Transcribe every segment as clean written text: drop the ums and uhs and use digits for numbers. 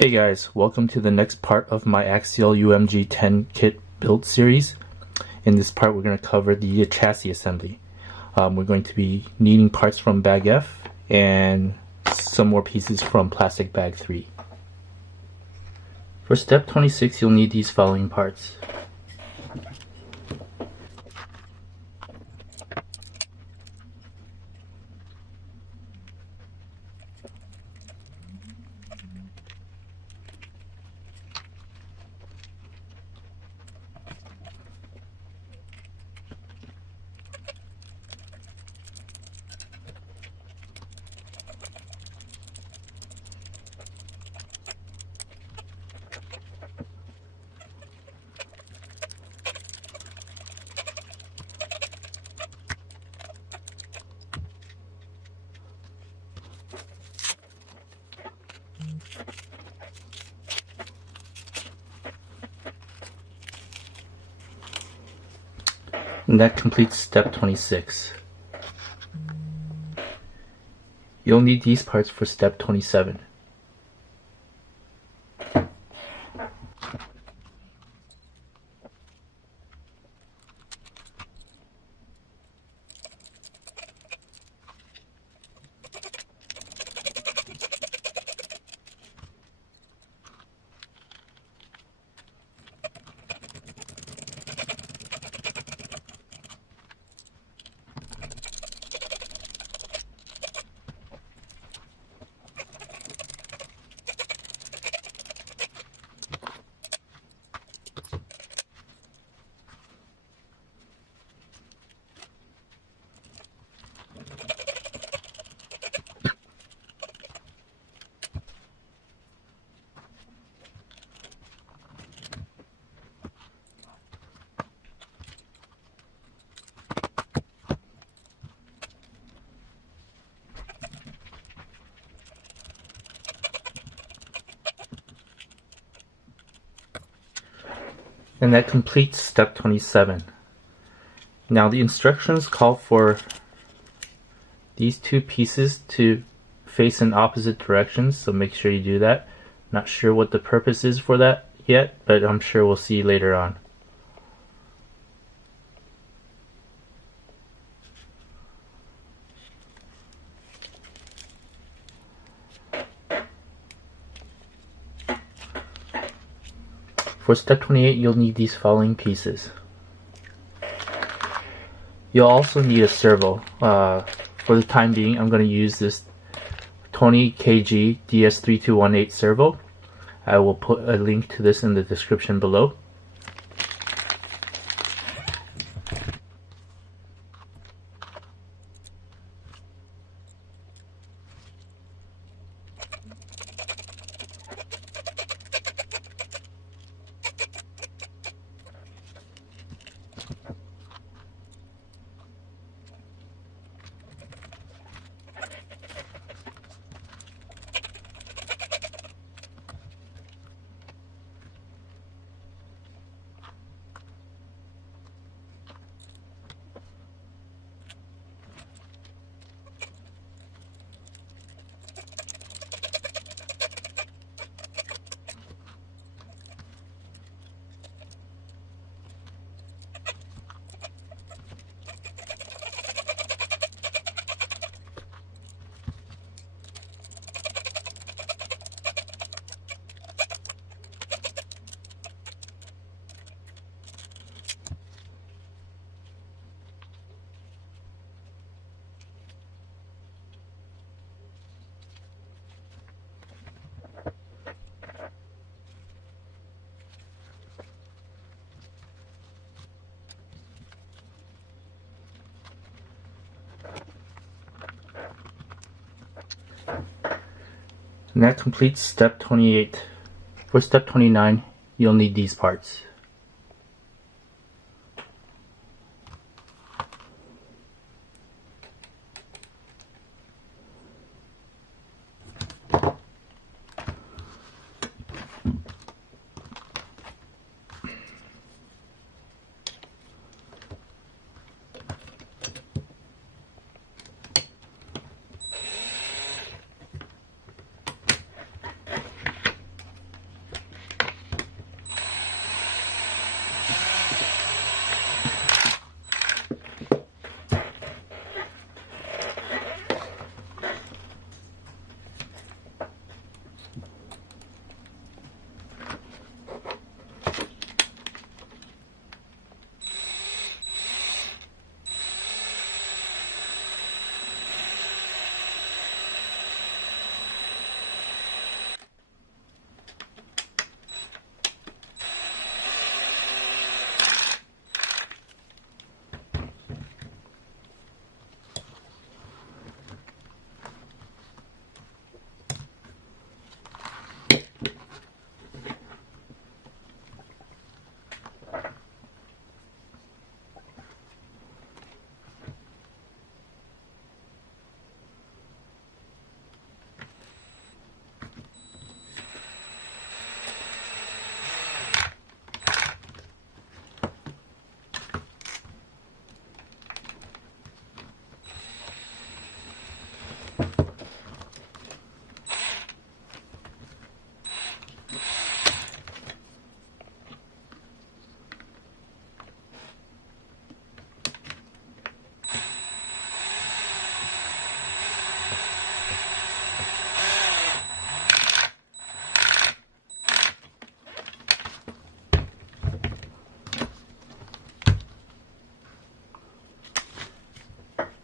Hey guys, welcome to the next part of my Axial UMG10 kit build series. In this part we're going to cover the chassis assembly. We're going to be needing parts from bag F and some more pieces from plastic bag 3. For step 26 you'll need these following parts. And that completes step 26. You'll need these parts for step 27. And that completes step 27. Now the instructions call for these two pieces to face in opposite directions, so make sure you do that. Not sure what the purpose is for that yet, but I'm sure we'll see later on. For step 28 you'll need these following pieces. You'll also need a servo. For the time being I'm going to use this 20 kg DS3218 servo. I will put a link to this in the description below. And that completes step 28. For step 29, you'll need these parts.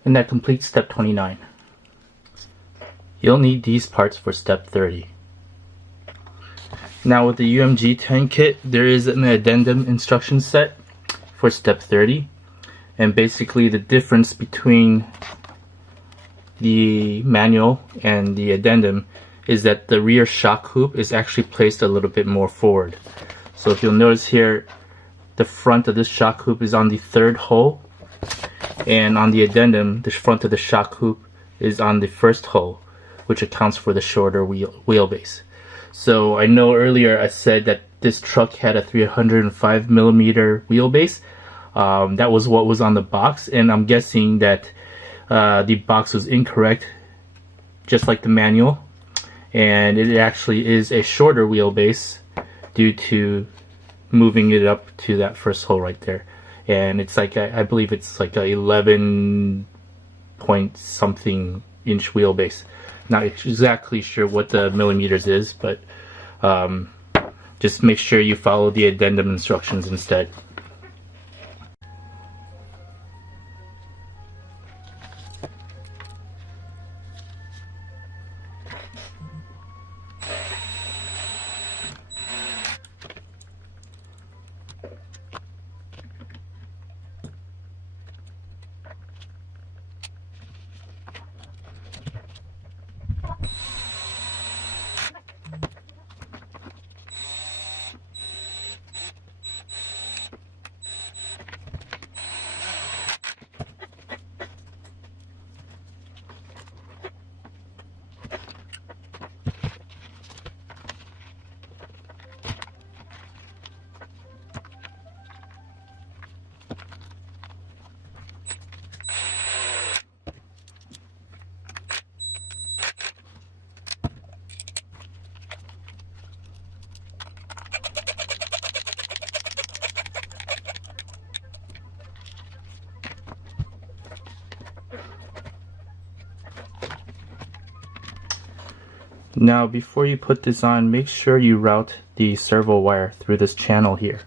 And that completes step 29. You'll need these parts for step 30. Now with the UMG10 kit, there is an addendum instruction set for step 30. And basically the difference between the manual and the addendum is that the rear shock hoop is actually placed a little bit more forward. So if you'll notice here, the front of this shock hoop is on the third hole, and on the addendum, the front of the shock hoop is on the first hole, which accounts for the shorter wheelbase. So I know earlier I said that this truck had a 305mm wheelbase. That was what was on the box, and I'm guessing that the box was incorrect, just like the manual, and it actually is a shorter wheelbase due to moving it up to that first hole right there. And it's like, I believe it's like a 11 point something inch wheelbase. Not exactly sure what the millimeters is, but just make sure you follow the addendum instructions instead. Now before you put this on, make sure you route the servo wire through this channel here.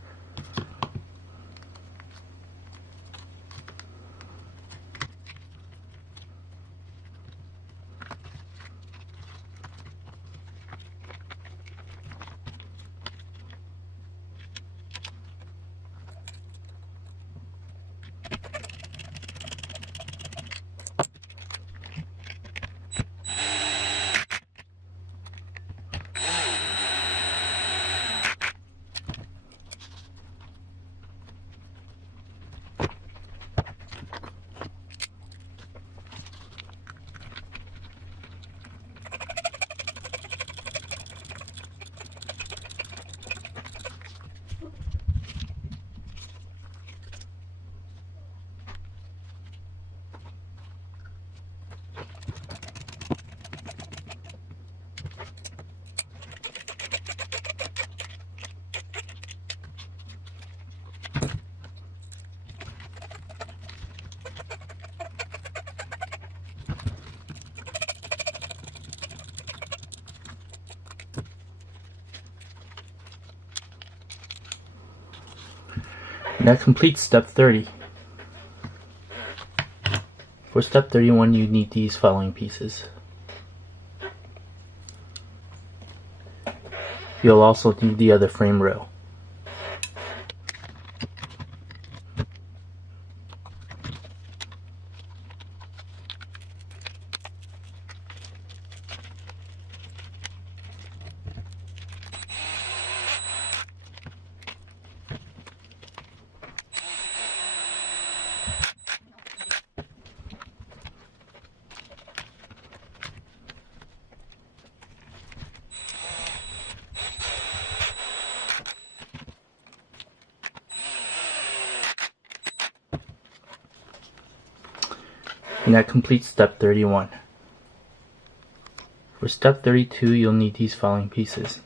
That completes step 30. For step 31, you need these following pieces. You'll also need the other frame rail. And that completes step 31. For step 32, you'll need these following pieces.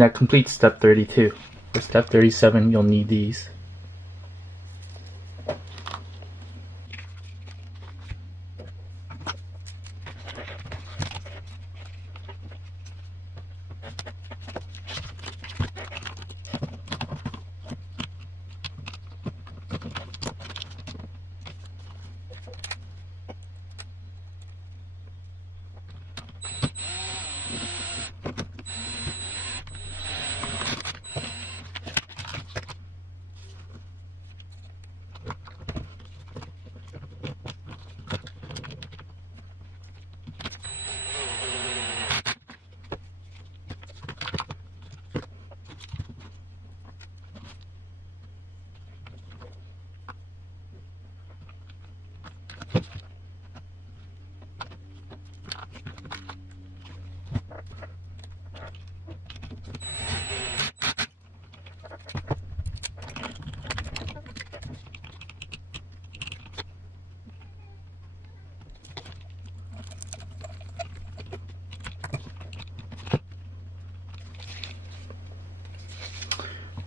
And that completes step 32. For step 37, you'll need these.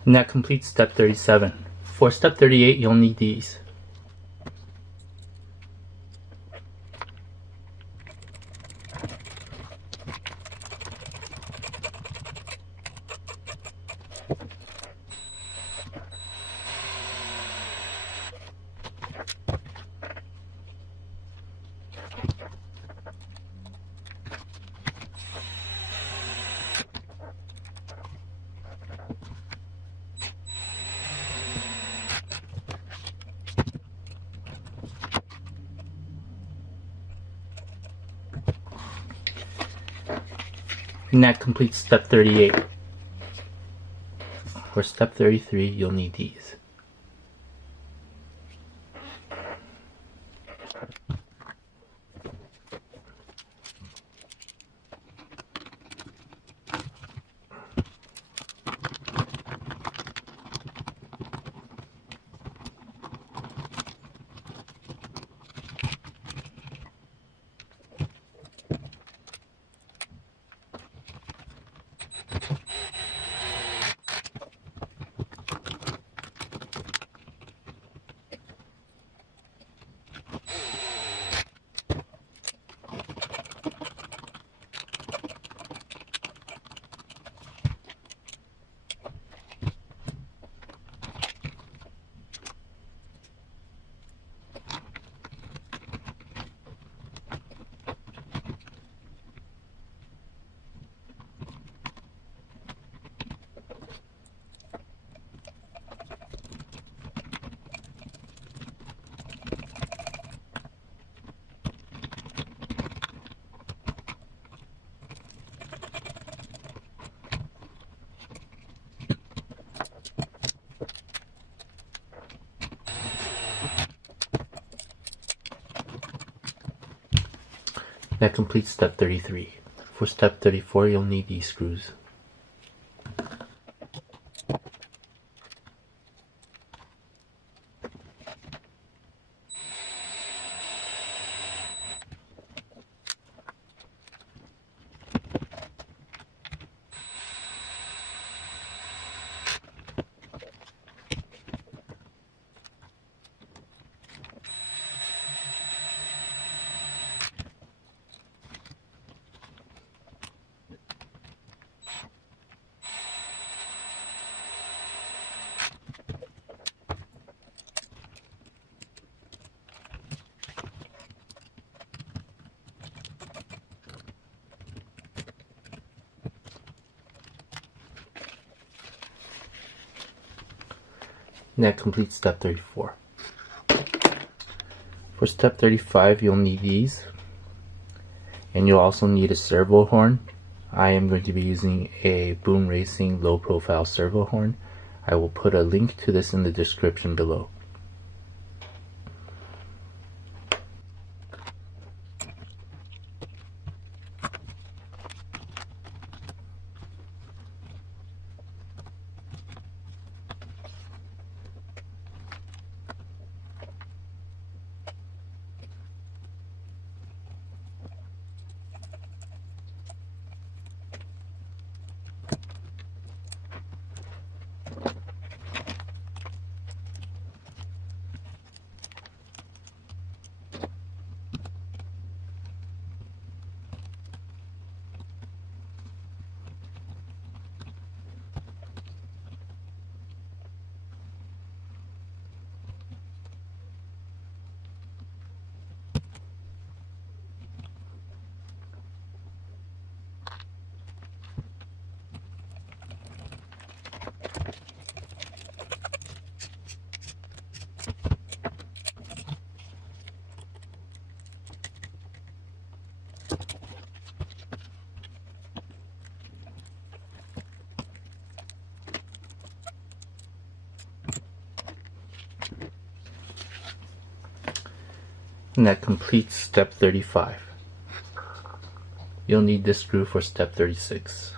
And that completes step 37. For step 38, you'll need these. And that completes step 38. For step 33, you'll need these. That completes step 33. For step 34, you'll need these screws. And that completes step 34. For step 35, you'll need these. And you'll also need a servo horn. I am going to be using a Boom Racing low profile servo horn. I will put a link to this in the description below. And that completes step 35. You'll need this screw for step 36.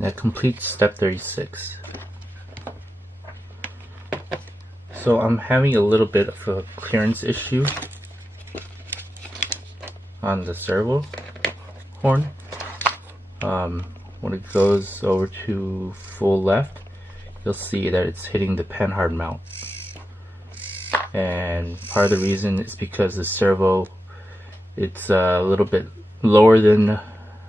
That completes step 36. So I'm having a little bit of a clearance issue on the servo horn. When it goes over to full left, you'll see that it's hitting the panhard mount. And part of the reason is because the servo, it's a little bit lower than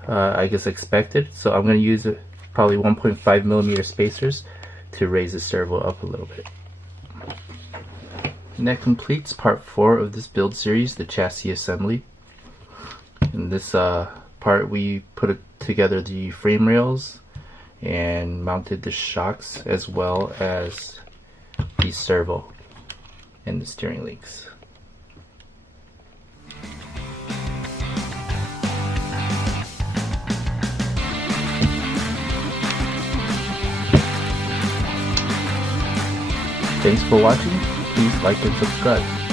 I guess expected. So I'm going to use probably 1.5 millimeter spacers to raise the servo up a little bit. And that completes part 4 of this build series, the chassis assembly. In this part we put together the frame rails and mounted the shocks as well as the servo and the steering links. Thanks for watching. Please like and subscribe.